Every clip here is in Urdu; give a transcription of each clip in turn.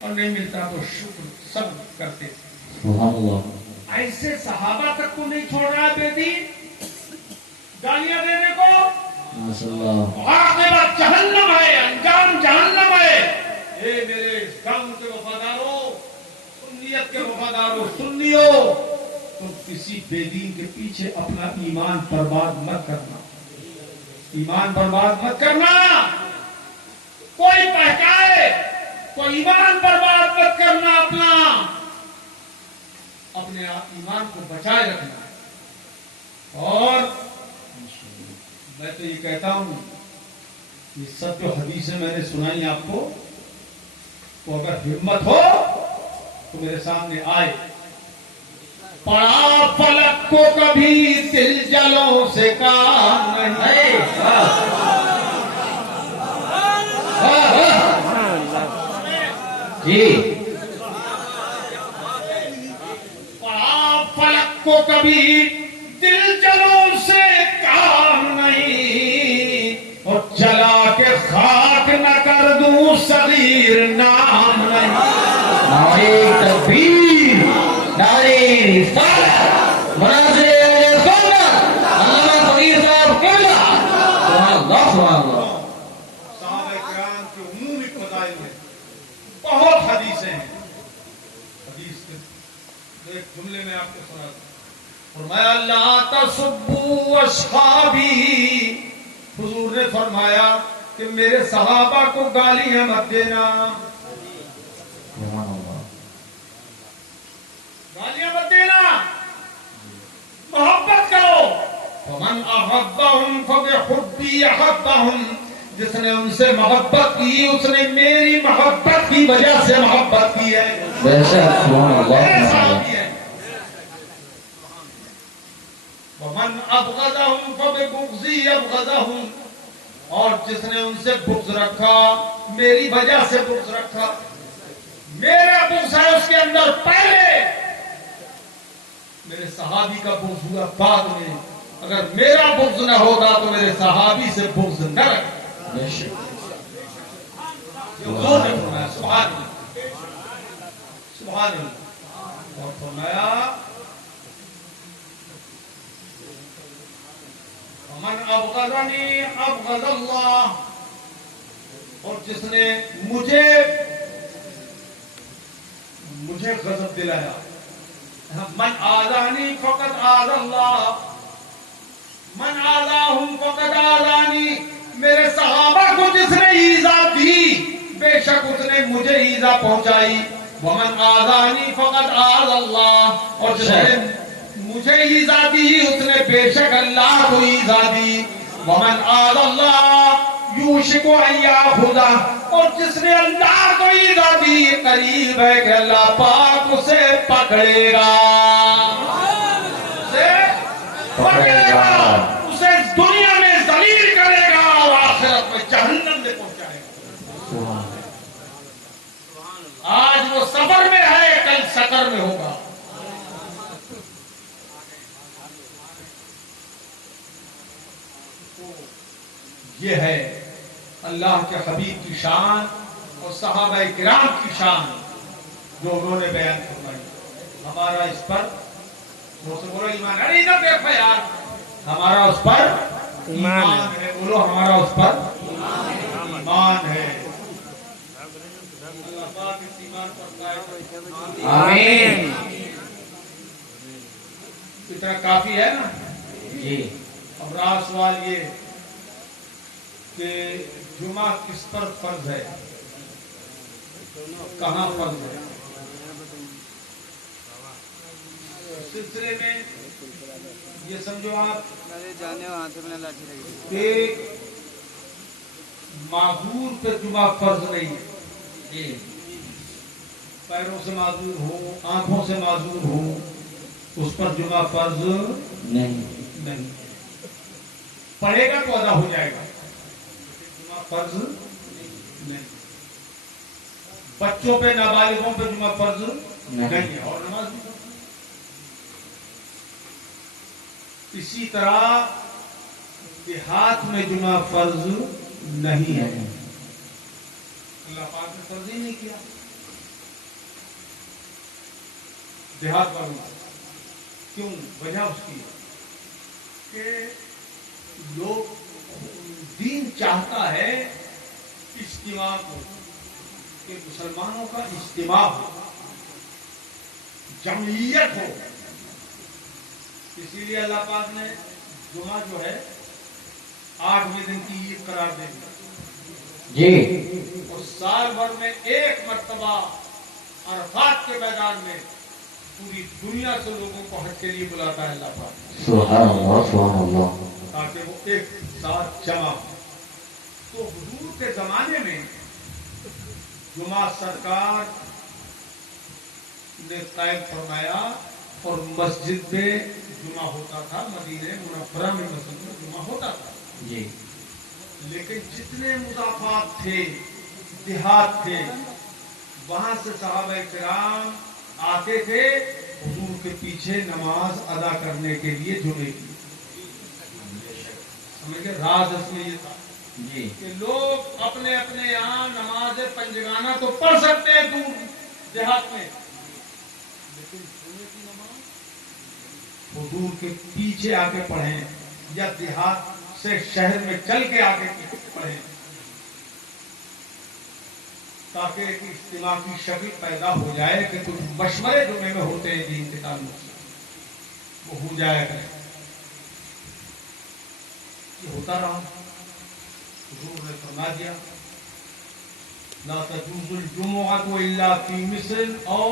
اور نہیں ملتا تو شکر سب کرتے تھے. سبحان اللہ. ایسے صحابہ تک کو نہیں چھوڑ رہا بے دین گالیاں دینے کو. ماشاء اللہ. عاقبت جہنم ہے, انجام جہنم ہے. اے میرے اسلام کے وفاداروں, سنیت کے وفاداروں, سنیوں, تم کسی بے دین کے پیچھے اپنا ایمان برباد مت کرنا. ایمان برباد مت کرنا. کوئی بہکائے تو ایمان برباد مت کرنا. اپنے آپ ایمان کو بچائے رکھنا. اور میں تو یہ کہتا ہوں, یہ سب جو حدیثیں میں نے سنائی آپ کو, تو اگر ہمت ہو تو میرے سامنے آئے. پڑا فلک کو کبھی دل جلوں سے کام نہیں. جی. پڑا فلک کو کبھی دل جلوں سے کام نہیں, اور جلا کے خاک نہ کر دوں صغیر نام نہیں. نعرہ تکبیر, نعرہ رسالت, مناظر اہل سنت, علامہ فقیر صاحب قبلہ. سبحان اللہ, سبحان اللہ. صحابہ کرام کے عمومی فضائل میں بہت حدیثیں ہیں. حدیث کے ایک جملے میں آپ کو سنا دوں. فرمایا لا تسبوا اصحابی, حضور نے فرمایا کہ میرے صحابہ کو گالیاں مت دینا. سبحان اللہ. گالیاں مت دینا, محبت کرو. فمن احبهم فبحبی احبهم, جس نے ان سے محبت کی اس نے میری محبت کی وجہ سے محبت کی ہے. بے شک. سبحان اللہ, میرے سبحان اللہ. صحابی ہے. ومن ابغضهم فببغضی ابغضهم, اور جس نے ان سے بغض رکھا میری وجہ سے بغض رکھا. میرا بغض ہے اس کے اندر پہلے, میرے صحابی کا بغض ہوا بعد میں. اگر میرا بغض نہ ہوگا تو میرے صحابی سے بغض نہ رکھے. بے شک. حضور نے فرمایا سبحان اللہ, سبحان اللہ. اور فرمایا من ابغضنی ابغض اللہ, اور جس نے مجھے غضب دلایا. من آذانی فقد آذ اللہ, من آذاہم فقد آذانی, میرے صحابہ کو جس نے ایذا دی بے شک اس نے مجھے ایذا پہنچائی. ومن آذانی فقد آذ اللہ, اور جس نے مجھے ایذا دی اس نے بے شک اللہ کو ایذا دی. ومن آذ اللہ یوشک ان یاخذہ, اور جس نے اللہ کو ایذا دی قریب ہے کہ اللہ پاک اسے پکڑے گا. اسے پکڑے گا, اسے دنیا میں ذلیل کرے گا اور آخرت میں جہنم میں پہنچائے گا. آج وہ صبر میں ہے, کل سقر میں ہوگا. یہ ہے اللہ کے حبیب کی شان اور صحابہ کرام کی شان جو انہوں نے بیان فرمائی. ہمارا اس پر بولو ایمان ہے. ادھر دیکھو یار, ہمارا اس پر ایمان ہے. بولو ہمارا اس پر ایمان ہے. اللہ پاک اس ایمان پر قائم. آمین. اتنا کافی ہے نا. جی. اب رہا سوال یہ کہ جمعہ کس پر فرض ہے, کہاں فرض ہے. سلسلے میں یہ سمجھو آپ کہ معذور پہ جمعہ فرض نہیں ہے. پیروں سے معذور ہو, آنکھوں سے معذور ہو, اس پر جمعہ فرض نہیں. پڑھے گا تو ادا ہو جائے گا, جمعہ فرض نہیں. بچوں پہ, نابالغوں پہ جمعہ فرض نہیں ہے, اور نماز بھی. اسی طرح دیہات میں جمعہ فرض نہیں ہے. اللہ پاک نے فرض ہی نہیں کیا. دیہات والوں کو. کیوں؟ وجہ اس کی کہ لوگ دین چاہتا ہے اجتماع کو، کہ مسلمانوں کا اجتماع ہو، جمعیت ہو. اسی لیے اللہ پاک نے جمعہ جو ہے 8ویں دن کی عید قرار دے دیا. جی اور سال بھر میں ایک مرتبہ عرفات کے میدان میں پوری دنیا سے لوگوں کو حج کے لیے بلاتا ہے اللہ پاک، سبحان اللہ سبحان اللہ. تاکہ وہ ایک ساتھ جمع ہو. تو حضور کے زمانے میں جمعہ سرکار نے قائم فرمایا اور مسجد میں جمعہ ہوتا تھا. مدینہ منورہ میں مسجد میں جمعہ ہوتا تھا. جی لیکن جتنے مضافات تھے، دیہات تھے، وہاں سے صحابہ کرام آتے تھے حضور کے پیچھے نماز ادا کرنے کے لیے جمعے کی. سمجھے راز اس میں یہ تھا جی کہ لوگ اپنے اپنے یہاں نماز پنجگانہ تو پڑھ سکتے ہیں دور دیہات میں، لیکن جمعے کی نماز حضور کے پیچھے آ کے پڑھیں یا دیہات سے شہر میں چل کے آ کے پڑھیں، تاکہ ایک اجتماع کی شکل پیدا ہو جائے کہ کچھ مشورے جمعے میں ہوتے ہیں دین کے تعلق سے وہ ہو جائے کرے. یہ ہوتا رہا. حضور نے فرما دیا لا تجوز الجمعۃ الا فی مصر او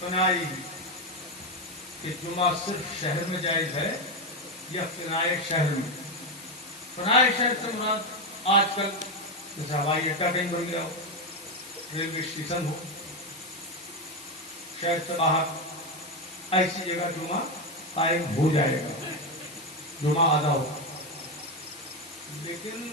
فنائی، کہ جمعہ صرف شہر میں جائز ہے یا فنائے شہر میں. فنائے شہر سے مراد آج کل جیسے ہوائی اڈا کہیں بن گیا ہو، ریلوے اسٹیشن ہو، شہر سے باہر ایسی جگہ جمعہ قائم ہو جائے گا، جمعہ ادا ہو. لیکن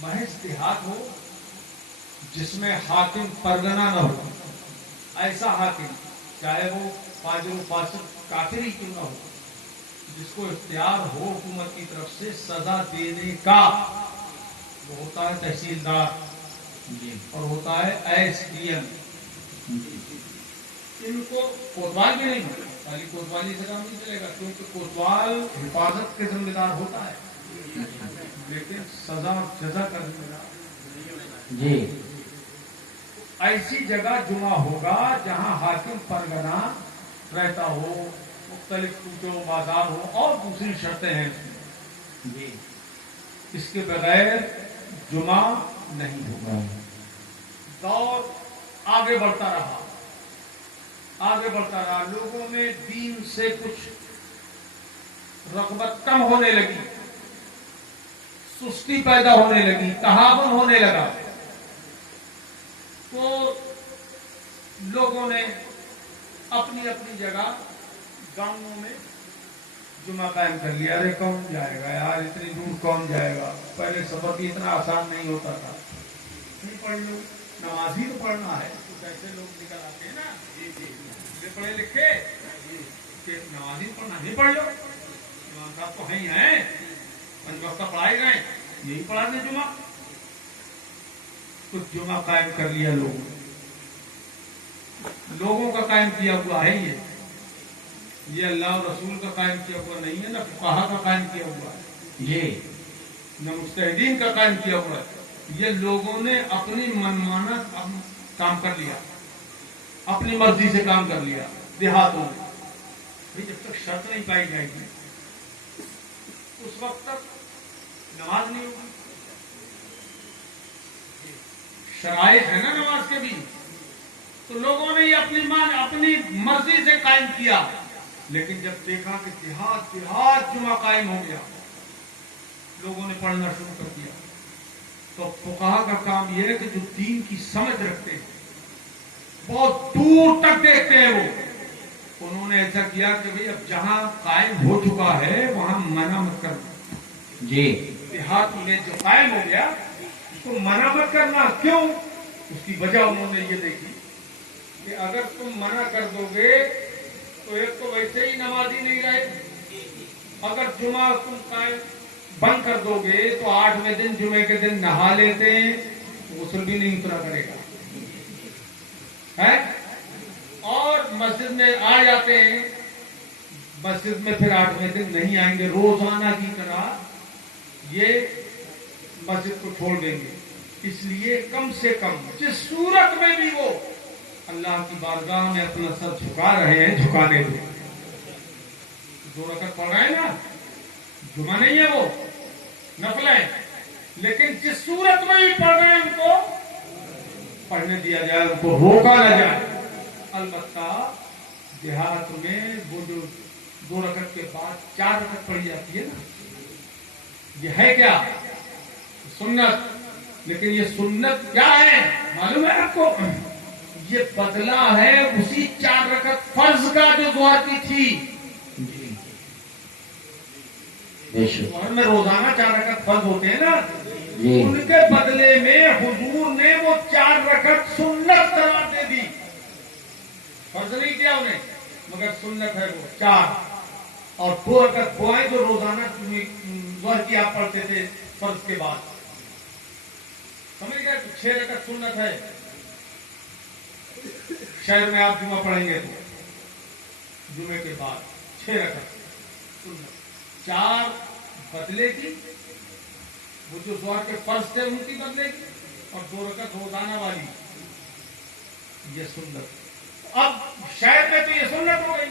محض دیہات ہو جس میں حاکم پرگنہ نہ ہو، ایسا حاکم چاہے وہ فاجر و فاسق کافر ہی کیوں نہ ہو، جس کو اختیار ہو حکومت کی طرف سے سزا دینے کا، وہ ہوتا ہے تحصیلدار اور ہوتا ہے ایس ڈی ایم. ان کو کوتوال بھی نہیں ہوتا، خالی کوتوالی سے کام نہیں چلے گا، کیونکہ کوتوال حفاظت کے ذمہ دار ہوتا ہے لیکن سزا جزا کا ذمہ دار. جی ایسی جگہ جمعہ ہوگا جہاں حاکم پرگنہ رہتا ہو، مختلف کوچے و بازار ہو اور دوسری شرطیں ہیں جی اس کے بغیر جمعہ نہیں ہوگا. دور آگے بڑھتا رہا، آگے بڑھتا رہا، لوگوں میں دین سے کچھ رغبت کم ہونے لگی، سستی پیدا ہونے لگی، تہاون ہونے لگا. تو لوگوں نے اپنی اپنی جگہ گاؤں میں جمعہ قائم کر لیا. ارے کون جائے گا یار، اتنی دور کون جائے گا، پہلے سفر بھی اتنا آسان نہیں ہوتا تھا. نہیں پڑھ لو، نماز ہی تو پڑھنا ہے. کچھ ایسے لوگ نکل آتے ہیں نا پڑھے لکھے کہ نماز ہی پڑھنا، نہیں پڑھ لو، امام صاحب تو ہیں 5 وقت پڑھائے گئے، یہی پڑھا دیں جمعہ. کچھ جمعہ قائم کر لیا لوگوں کا قائم کیا ہوا ہے. یہ اللہ اور رسول کا قائم کیا ہوا نہیں ہے، نہ فقہا کا قائم کیا ہوا ہے، جی نہ مجتہدین کا قائم کیا ہوا ہے. یہ لوگوں نے اپنی منمانا کام کر لیا، اپنی مرضی سے کام کر لیا دیہاتوں میں. جب تک شرط نہیں پائی جائے گی اس وقت تک نماز نہیں ہوگی. شرائط ہے نا نماز کے بھی، تو لوگوں نے یہ اپنی مرضی سے قائم کیا. لیکن جب دیکھا کہ دیہات جمعہ قائم ہو گیا، لوگوں نے پڑھنا شروع کر دیا. تو فقہا کا کام یہ ہے کہ جو دین کی سمجھ رکھتے ہیں، بہت دور تک دیکھتے ہیں، وہ انہوں نے ایسا کیا کہ بھئی اب جہاں قائم ہو چکا ہے وہاں منع مت کرنا. جی دیہات میں جو قائم ہو گیا اس کو منع مت کرنا. کیوں؟ اس کی وجہ انہوں نے یہ دیکھی کہ اگر تم منع کر دو گے تو ایک تو ویسے ہی نمازی نہیں رہے، اگر جمعہ تم قائم بند کر دو گے تو 8ویں دن جمعے کے دن نہا لیتے ہیں، غسل بھی نہیں اترا کرے گا ہے، اور مسجد میں آ جاتے ہیں، مسجد میں پھر 8ویں دن نہیں آئیں گے، روزانہ کی طرح یہ مسجد کو چھوڑ دیں گے۔ اس لیے کم سے کم جس صورت میں بھی وہ اللہ کی بارگاہ میں اپنا سر جھکا رہے ہیں، جھکانے دیں۔ 2 رکعت پڑھ رہے ہیں نا، جمعہ نہیں ہے وہ، نفل ہے، لیکن جس صورت میں بھی پڑھ رہے ہیں ان کو پڑھنے دیا جائے، ان کو روکا نہ جائے۔ البتہ دیہات میں وہ جو 2 رکعت کے بعد 4 رکعت پڑھی جاتی ہے نا، یہ ہے کیا؟ سنت۔ لیکن یہ سنت کیا ہے معلوم ہے آپ کو؟ یہ بدلہ ہے اسی 4 رکعت فرض کا جو ظہر کی تھی۔ ظہر میں روزانہ 4 رکعت فرض ہوتے ہیں نا، ان کے بدلے میں حضور نے وہ 4 رکعت سنت قرار دے دی۔ فرض نہیں کیا انہیں، مگر سنت ہے وہ 4، اور 2 رکعت وہ ہیں جو روزانہ ظہر کی آپ پڑھتے تھے فرض کے بعد، سمجھ گئے؟ تو 6 رکعت سنت ہے۔ شہر میں آپ جمعہ پڑھیں گے تو جمعے کے بعد 6 رکعت سنت، 4 بدلے کی، وہ جو ظہر کے فرض تھے ان کی بدلے کی، اور 2 رکعت روزانہ والی، یہ سنت۔ اب شہر میں تو یہ سنت ہو گئی،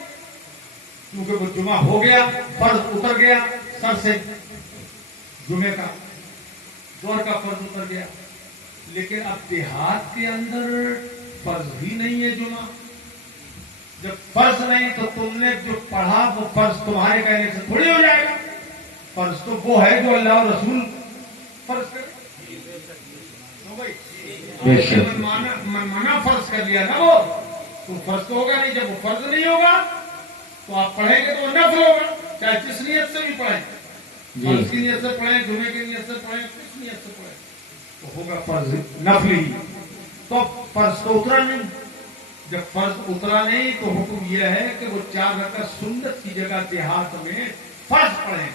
کیونکہ وہ جمعہ ہو گیا، فرض اتر گیا سر سے، جمعے کا ظہر کا فرض اتر گیا۔ لیکن اب دیہات کے اندر فرض ہی نہیں ہے جمعہ۔ جب فرض نہیں تو تم نے جو پڑھا وہ فرض تمہارے کہنے سے تھوڑی ہو جائے گا۔ فرض تو وہ ہے جو اللہ اور رسول فرض کرے۔ منمانا فرض کر لیا نا وہ، تو فرض تو ہوگا نہیں۔ جب وہ فرض نہیں ہوگا تو آپ پڑھیں گے تو وہ نفل ہوگا، چاہے جس نیت سے بھی پڑھیں، فرض کی نیت سے پڑھیں، جمعے کی نیت سے پڑھیں، کس نیت سے پڑھیں، تو ہوگا فرض نفلی۔ تو فرض تو اترا نہیں، جب فرض اترا نہیں تو حکم یہ ہے کہ وہ 4 رکعت سنت کی جگہ دیہات میں فرض پڑھیں،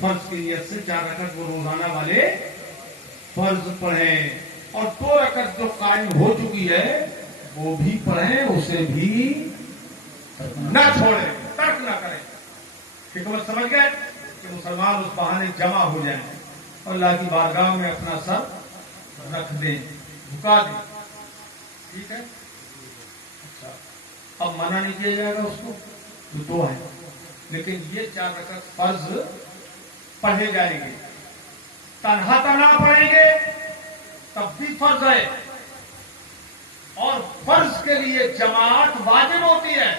فرض کی نیت سے 4 رکعت وہ روزانہ والے فرض پڑھیں، اور 2 رکعت جو قائم ہو چکی ہے وہ بھی پڑھیں، اسے بھی نہ چھوڑیں، ترک نہ کریں۔ حکمت سمجھ گئے کہ مسلمان اس بہانے جمع ہو جائیں اور اللہ کی بارگاہ میں اپنا سر رکھ دیں، جھکا دیں، ٹھیک ہے؟ اچھا، اب منع نہیں کیا جائے گا اس کو، جو 2 ہیں، لیکن یہ 4 رکعت فرض پڑھے جائیں گے، تنہا پڑھیں گے تب بھی فرض ہے، اور فرض کے لیے جماعت واجب ہوتی ہے،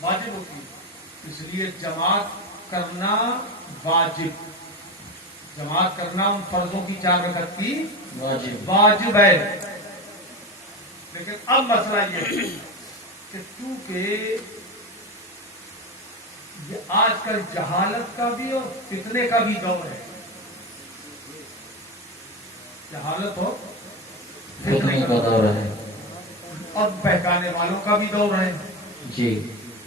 واجب ہوتی ہے، اس لیے جماعت کرنا واجب، جماعت کرنا ان فرضوں کی 4 رکعت کی واجب ہے۔ لیکن اب مسئلہ یہ ہے کہ چونکہ یہ آج کل جہالت کا بھی اور فتنے کا بھی دور ہے، جہالت ہو فتنے کا دور ہے، اور بہکانے والوں کا بھی دور ہے، جی،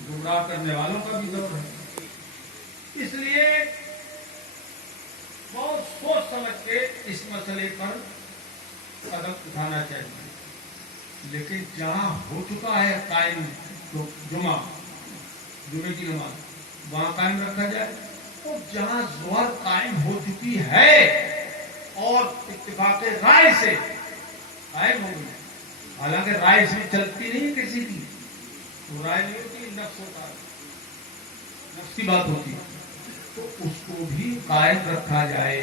گمراہ کرنے والوں کا بھی دور ہے۔ اس لیے بہت سوچ سمجھ کے اس مسئلے پر قدم اٹھانا چاہیے۔ لیکن جہاں ہو چکا ہے قائم تو جمعے کی نماز وہاں قائم رکھا جائے، اور جہاں ظہر قائم ہو چکی ہے اور اتفاق رائے سے قائم ہو گئی، حالانکہ رائے اس میں چلتی نہیں ہے کسی کی، وہ رائے نہیں ہوتی، نفس ہوتا ہے، نفس کی بات ہوتی ہے، تو اس کو بھی قائم رکھا جائے،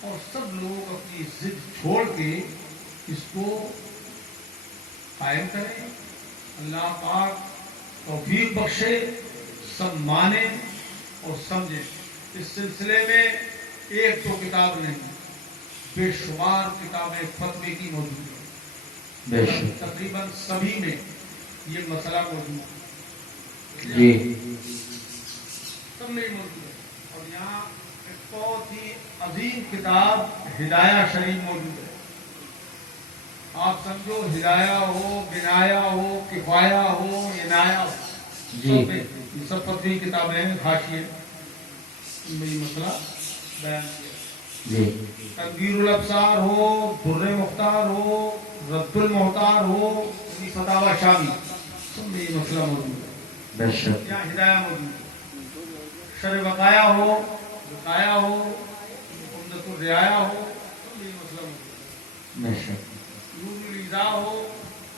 اور سب لوگ اپنی ضد چھوڑ کے اس کو قائم کریں۔ اللہ پاک توفیق بخشے، سب مانیں اور سمجھیں۔ اس سلسلے میں 1-2 کتاب نہیں، بے شمار کتابیں فتوے کی موجود ہیں، تقریباً سبھی میں یہ مسئلہ موجود ہے، جی، سب میں موجود ہے۔ اور یہاں ایک بہت ہی عظیم کتاب ہدایہ شریف موجود ہے، آپ سمجھو ہدایہ ہو، بنایا ہو، کفایہ ہو، عنایہ ہو، یہ سب فتوی کتابیں ہیں، حاشیے ان میں یہ مسئلہ بیان کیا، تنویر الابصار ہو، در مختار ہو، رد المحتار ہو، فتاوا شامی سب میں یہ مسئلہ موجود ہے. بے شک یہاں ہدایہ موجود ہے. شرع وقایا ہو، وقایا ہو، عمدۃ الرعایا ہو، سب میں یہ مسئلہ موجود ہے. بے شک نور الإذاع ہو،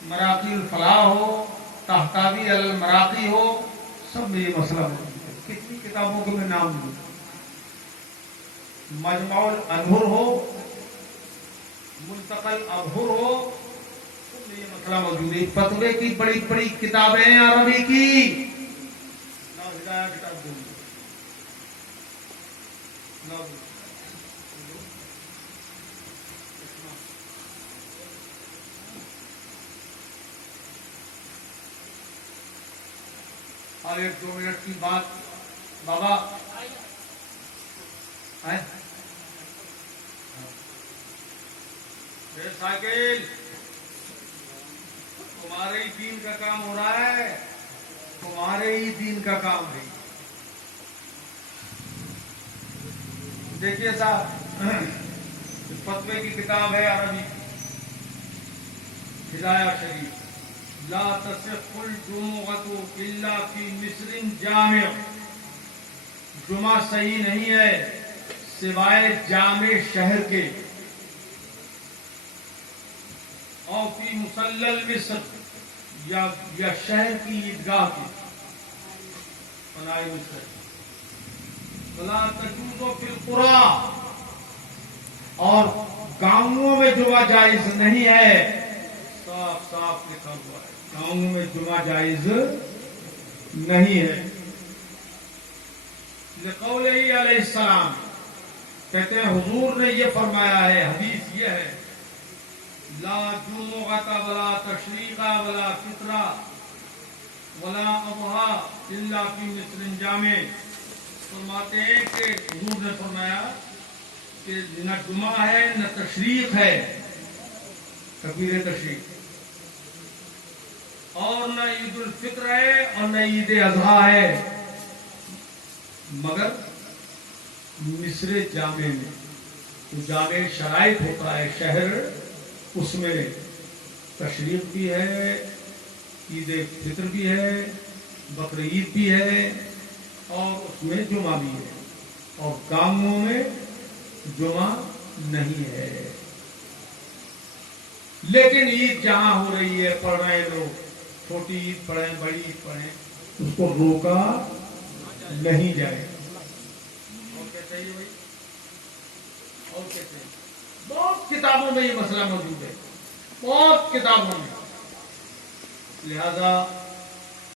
مراقی الفلاح ہو، تحتاوی المراقی ہو، سب میں یہ مسئلہ موجود ہے. کتنی کتابوں کے میں نام دوں؟ مجمع الانہر ہو، ملتقى الابہر ہو، سب میں یہ مسئلہ موجود ہے. فتوے کی بڑی بڑی کتابیں ہیں عربی کی. لا ہدایہ کتاب دوں گی. اور 1-2 منٹ کی بات بابا ہے. ساکل تمہارے ہی دین کا کام ہو رہا ہے، تمہارے ہی دین کا کام ہے. دیکھیے صاحب، فتوے کی کتاب ہے عربی ہدایہ شریف. لا تصح الجمعۃ الا فی مصر جامع. جمعہ صحیح نہیں ہے سوائے جامع شہر کے، اور فی مسلل مصر یا شہر کی عیدگاہ کی بنائے مصر. ولا تجوز فی القری، اور گاؤں میں جمعہ جائز نہیں ہے. صاف صاف لکھا ہوا ہے گاؤں میں جمعہ جائز نہیں ہے. لقولہ علیہ السلام، کہتے ہیں حضور نے یہ فرمایا ہے، حدیث یہ ہے، لا جمعۃ ولا تشریق ولا فطر ولا اضحیٰ الا فی مصر جامع. فرماتے ہیں کہ حضور نے فرمایا کہ نہ جمعہ ہے نہ تشریق ہے، تکبیر تشریق، اور نہ عید الفطر ہے اور نہ عید اضحیٰ ہے، مگر مصر جامع میں. تو جامع شرائط ہوتا ہے شہر، اس میں تشریق بھی ہے، عید فطر بھی ہے، بقرعید بھی ہے، اور اس میں جمعہ بھی ہے. اور گاؤں میں جمعہ نہیں ہے. لیکن عید جہاں ہو رہی ہے، پڑھ رہے ہیں لوگ، چھوٹی عید پڑھیں بڑی عید پڑھیں، اس کو روکا نہیں جائے. اور کہتے ہیں بھائی، اور کہتے ہیں بہت کتابوں میں یہ مسئلہ موجود ہے، بہت کتابوں میں. لہذا